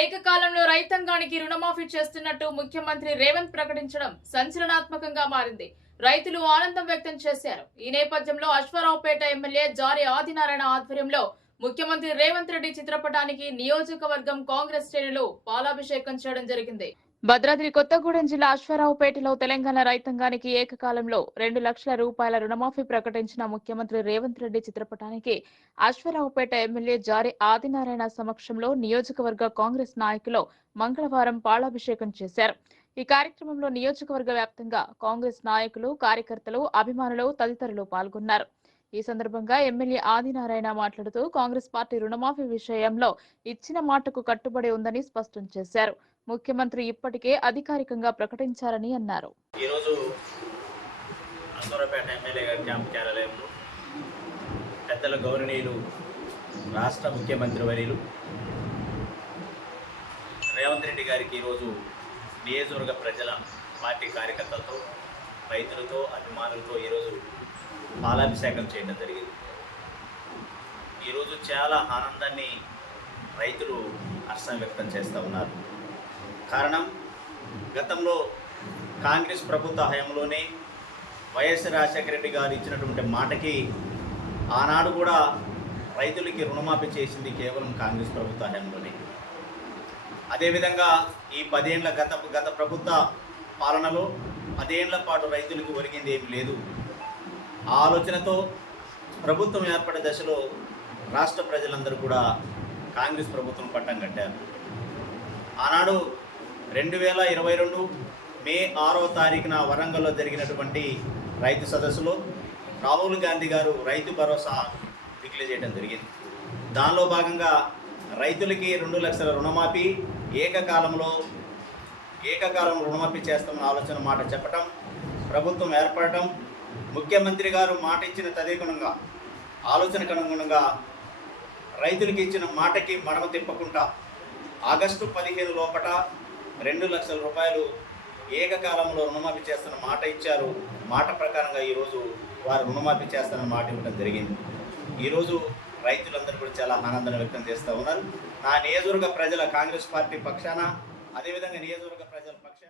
ఏకకాలంలో రైతాంగానికి రుణమాఫీ చేస్తున్నట్టు ముఖ్యమంత్రి రేవంత్ ప్రకటించడం సంచలనాత్మకంగా మారింది. రైతులు ఆనందం వ్యక్తం చేశారు. ఈ నేపథ్యంలో అశ్వారావుపేట ఎమ్మెల్యే జారి ఆదినారాయణ ఆధ్వర్యంలో ముఖ్యమంత్రి రేవంత్ రెడ్డి చిత్రపటానికి నియోజకవర్గం కాంగ్రెస్ శ్రేణులు పాలాభిషేకం చేయడం జరిగింది. భద్రాద్రి కొత్తగూడెం జిల్లా అశ్వారావుపేటలో తెలంగాణ రైతాంగానికి ఏకకాలంలో రెండు లక్షల రూపాయల రుణమాఫీ ప్రకటించిన ముఖ్యమంత్రి రేవంత్ రెడ్డి చిత్రపటానికి అశ్వారావుపేట ఎమ్మెల్యే జారి ఆదినారాయణ సమక్షంలో నియోజకవర్గ కాంగ్రెస్ నాయకులు మంగళవారం పాలాభిషేకం చేశారు. ఈ కార్యక్రమంలో నియోజకవర్గ వ్యాప్తంగా కాంగ్రెస్ నాయకులు కార్యకర్తలు అభిమానులు తదితరులు పాల్గొన్నారు. ఈ సందర్భంగా ఎమ్మెల్యే ఆదినారాయణ మాట్లాడుతూ కాంగ్రెస్ పార్టీ రుణమాఫీ విషయంలో ఇచ్చిన మాటకు కట్టుబడి ఉందని స్పష్టం చేశారు. ముఖ్యమంత్రి ఇప్పటికే అధికారికంగా ప్రకటించారని అన్నారు. ఈరోజు ఎమ్మెల్యే గారి క్యాంప్ కార్యాలయంలో పెద్దల గౌరవనీయులు రాష్ట్ర ముఖ్యమంత్రి వర్యులు రేవంత్ రెడ్డి గారికి ఈరోజు నియోజకవర్గ ప్రజల పార్టీ కార్యకర్తలతో రైతులతో అభిమానులతో ఈరోజు పాలాభిషేకం చేయడం జరిగింది. ఈరోజు చాలా ఆనందాన్ని రైతులు హర్షం వ్యక్తం చేస్తూ ఉన్నారు. కారణం గతంలో కాంగ్రెస్ ప్రభుత్వ హయంలోనే వైఎస్ రాజశేఖర రెడ్డి గారు ఇచ్చినటువంటి మాటకి ఆనాడు కూడా రైతులకి రుణమాఫీ చేసింది కేవలం కాంగ్రెస్ ప్రభుత్వ హయాంలోనే. అదేవిధంగా ఈ పదేళ్ళ గత గత ప్రభుత్వ పాలనలో పదేళ్ళ పాటు రైతులకు ఒరిగింది ఏమి లేదు. ఆ ఆలోచనతో ప్రభుత్వం ఏర్పడే దశలో రాష్ట్ర ప్రజలందరూ కూడా కాంగ్రెస్ ప్రభుత్వం పట్టం కట్టారు. ఆనాడు రెండు వేల ఇరవై రెండు మే ఆరో తారీఖున వరంగల్లో జరిగినటువంటి రైతు సదస్సులో రాహుల్ గాంధీ గారు రైతు భరోసా డిక్లేర్ చేయడం జరిగింది. దానిలో భాగంగా రైతులకి రెండు లక్షల రుణమాఫీ ఏకకాలంలో ఏకకాలంలో రుణమాఫీ చేస్తామన్న ఆలోచన మాట చెప్పటం ప్రభుత్వం ఏర్పడటం ముఖ్యమంత్రి గారు మాట ఇచ్చిన తదేగుణంగా ఆలోచనకు అనుగుణంగా రైతులకి ఇచ్చిన మాటకి మడమ తిప్పకుండా ఆగస్టు పదిహేను లోపట రెండు లక్షల రూపాయలు ఏకకాలంలో రుణమాఫీ చేస్తున్న మాట ఇచ్చారు. మాట ప్రకారంగా ఈరోజు వారు రుణమాఫీ చేస్తున్న మాట ఇవ్వడం జరిగింది. ఈరోజు రైతులందరూ కూడా చాలా ఆనందం వ్యక్తం చేస్తూ ఉన్నారు. నా నియోజకవర్గ ప్రజల కాంగ్రెస్ పార్టీ పక్షాన అదేవిధంగా నియోజకవర్గ ప్రజల పక్షాన